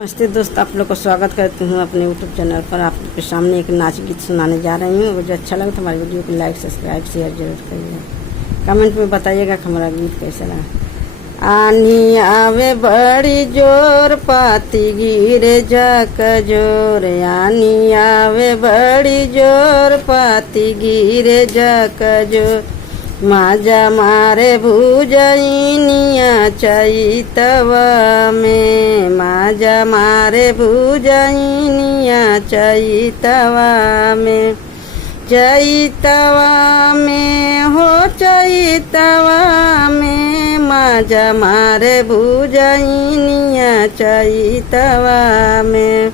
नमस्ते दोस्त, आप लोग को स्वागत करती हूँ अपने यूट्यूब चैनल पर। आपके सामने एक नाच गीत सुनाने जा रही हूँ। मुझे अच्छा लगा तो हमारी वीडियो को लाइक सब्सक्राइब शेयर जरूर करिएगा। कमेंट में बताइएगा कि हमारा गीत कैसा लगा। आनी आवे बड़ी जोर पाती गिरे झक जोर, आनी आवे बड़ी जोर पाती गिरे झक जोर, माजा मारे भुजैनिया चैतवा में, माजा मारे भुजैनिया चैतवा में, चैतवा में हो चैतवा में, माजा मारे भुजैनिया चैतवा में,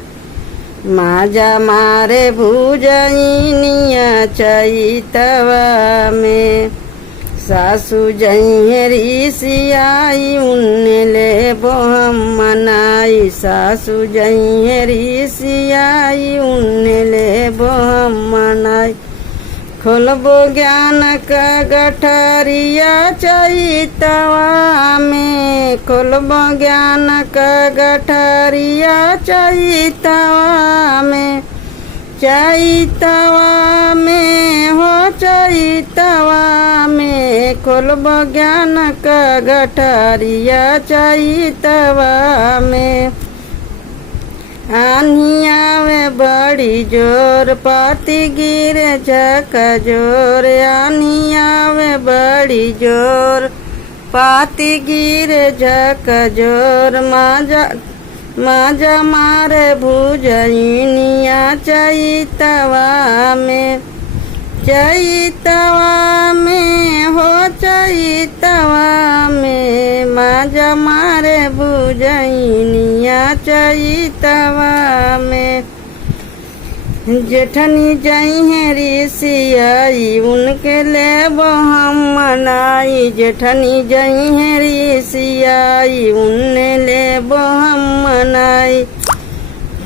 माजा मारे भुजैनिया चैतवा में। सासू जइहरी सियाई उन्ने ले बोहम मनाई, सासू जइहरी सियाई उन्ने ले बोहम मनाई, खोलबो ज्ञान का गठरिया चैतवा में, खोलबो ज्ञान का गठरिया चैतवा में, चैतवा में हो चैतवा में, खोलबो ज्ञान का गठरिया चैतवा में। आनी आवे बड़ी जोर पाती गिरे झक जोर, आनी आवे बड़ी जोर पाती गिरे झक जोर, माजा मारे भुजैनिया चैतवा में, चैतवा में हो चैतवा में, माजा मारे भुजैनिया चैतवा में। जेठनी जइहरी सियाई उनके ले बोहम मनाई, जेठनी जइहरी सियाई उनने ले बोहम मनाई,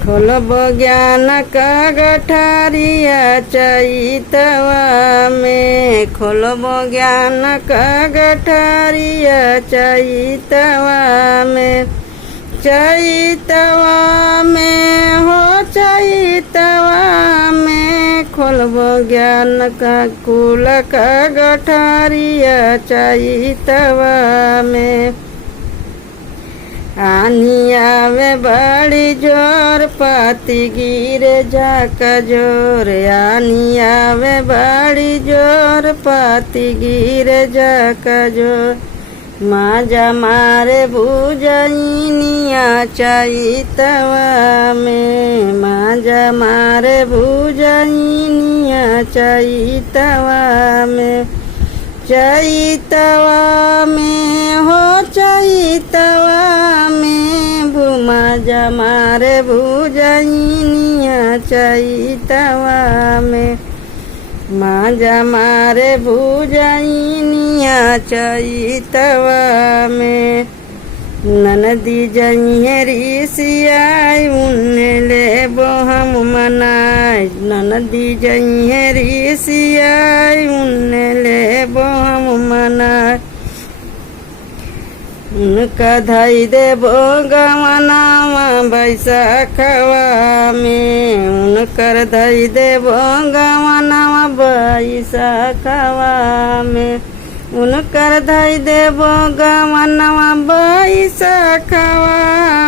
खोलबो ज्ञान का गठरिया चैतवा में, खोलबो ज्ञान का गठरिया चैतवा में, चैतवा में हो चैतवा में, खोलबो ज्ञान का कुल का गठरिया चैतवा में। आनी आवे बड़ी जोर पाती गिरे झक जोर, आनी आवे बड़ी जोर पाती गिरे झक जोर, माजा मारे भुजैनिया चैतवा में, माजा मारे भुजैनिया चैतवा में, चैतवा में हो चैतवा में, माजा मारे भुजैनिया चैतवा में, माजा मारे भुजैनिया चैतवा में। ननदी जइहरी सियाई उन्ने ले बोहम मनाई, ननदी जइहरी सियाई उन्ने ले बोहम मनाई, उनका धई देबो गवनावा बैसाखवा में, उनकर धई देबो गवनावा बैसाखवा में, उनकर धई देबो गवनावा बैसाखवा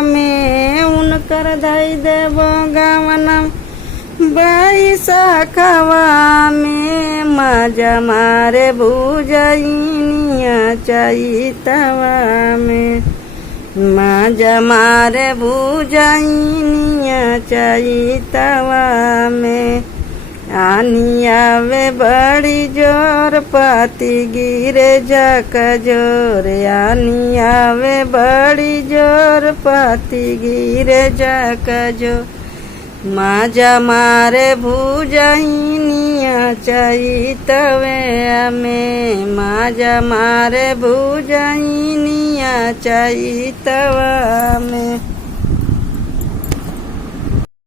में, उनकर धई देबो गवनावा बैसाखवा में, माजा मारे भुजैनिया चैतवा में, माजा मारे भुजैनिया चैतवा में। आनी आवे बड़ी जोर पाती गिरे झक जोर, आनी आवे बड़ी जोर पाती गिरे झक जोर, माजा मारे भुजैनिया चैतवा में, माजा मारे भुजैनिया चैतवा में।